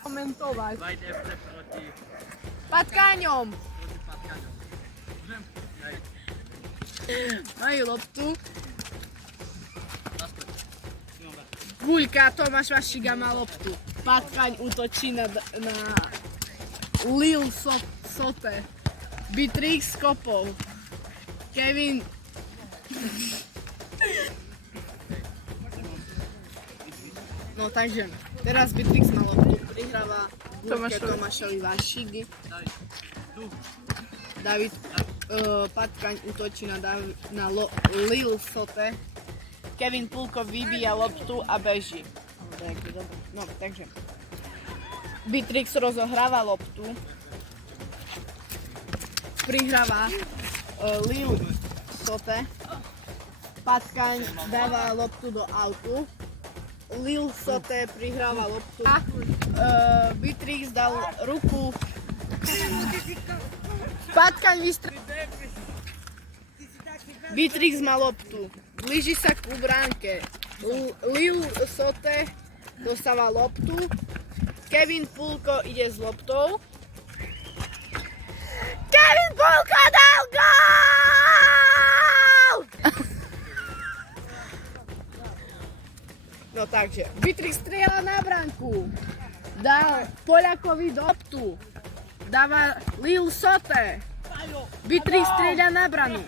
Komentovať. Patkáňom. Majú loptu. Guľka, Tomáš Vašiga má loptu. Patkáň útočí na Lil Sote. Bitrix kopov. Kevin. No takže, teraz Bitrix má loptu. Prihráva Tomášovi Vašigy. David Patkáň útočí na Lil Sote. Kevin Pulko vybíja loptu a beží. No, takže. Bitrix rozohráva loptu. Prihráva Lil Sote. Patkáň dáva loptu do autu. Lil Sote prihráva loptu. Bitrix dal ruku. Patkáň vystrelil. Bitrix má loptu. Blíži sa ku bránke. Lil Sote dostáva loptu. Kevin Pulko ide s loptou. Kevin Pulko dal gól! No takže, Bitrix strieľa na bránku. Dal Poľakovi loptu. Dáva Lil Sote. Bitrix strieľa na branu.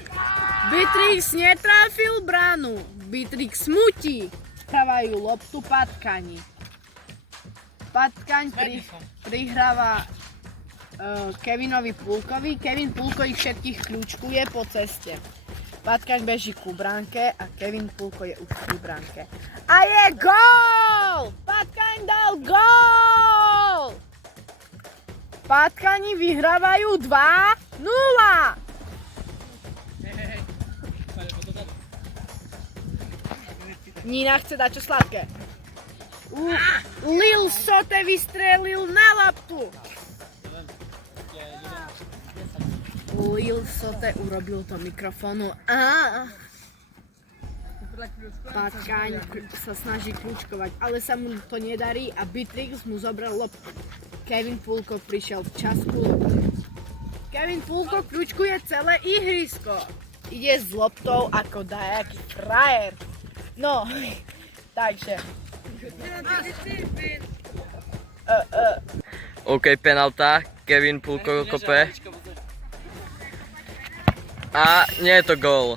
Bitrix netrafil bránu. Bitrix smutí. Dávajú loptu Patkáni. Patkáň prihráva Kevinovi Pulkovi. Kevin Pulko ich všetkých kľúčkuje po ceste. Patkáň beží ku bránke a Kevin Pulko je už pri bránke. A je gól! Patkáň dal gól! Patkáni vyhrávajú 2-0. Nina chce dať čo sladké. Lil Sote vystrelil na loptu. Lil Sote urobil to mikrofónu. Patkáň sa snaží kľúčkovať, ale sa mu to nedarí a Bitrix mu zobral loptu. Kevin Pulko prišiel včas ku lopte. Kevin Pulko kľúčkuje celé ihrisko. Ide s loptou ako dajaký frajer. No, takže. OK, penalta, Kevin Pulko kope. A nie je to gól.